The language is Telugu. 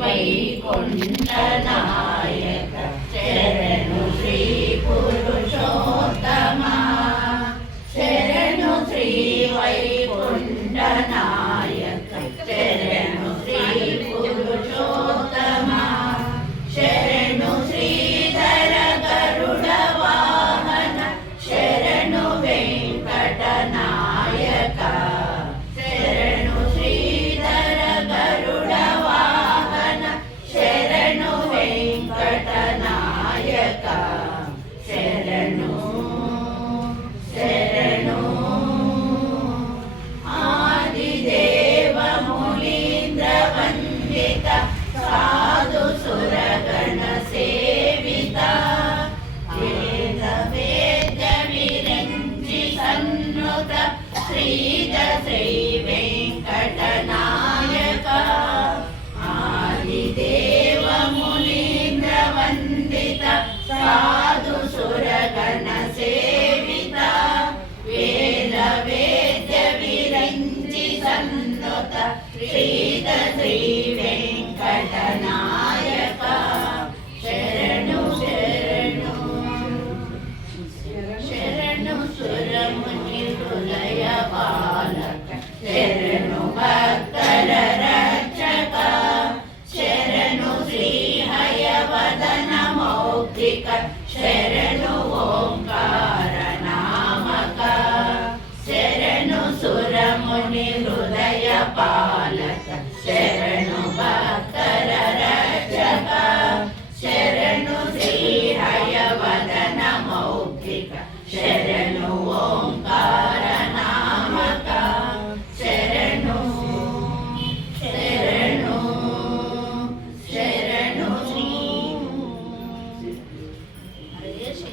వైకుంఠ నాయక శరణు శ్రీ పురుషోత్తమ శరణు శ్రీ వైకుంఠ నాయక శరణు శ్రీ పురుషోత్తమ శరణు శ్రీధర గరుడ వాహన శరణు వెంకట నాయక శరణు శ్రీధర గరుడ వాహన శరణు వెంకట నాయక శరణు శరణు ఆదిదేవ మునీంద్ర వందిత సాధు సురగణ సేవిత వేద వేద్య విరంచి సన్నుత శ్రీద శ్రీ వెంకట నాయక ఆదిదేవ మునీంద్ర వందిత సాధు సురగణ సేవిత వేద వేద్య విరంచి సన్నుత శ్రీద శ్రీ వెంకట నాయక శరణు శరణు శరణు సురముని హృదయ బాలక శరణు భక్తర రక్షక శరణు శ్రీ హయవదన మౌక్తిక శరణు ఓంకార నామక శరణు సురముని హృదయ పాలక శరణు భక్తర రక్షక శరణు శ్రీ హయవదన మౌక్తిక శరణు ఓంకార నామక శరణు శరణు శరణు శ్రీ హరే శ్రీ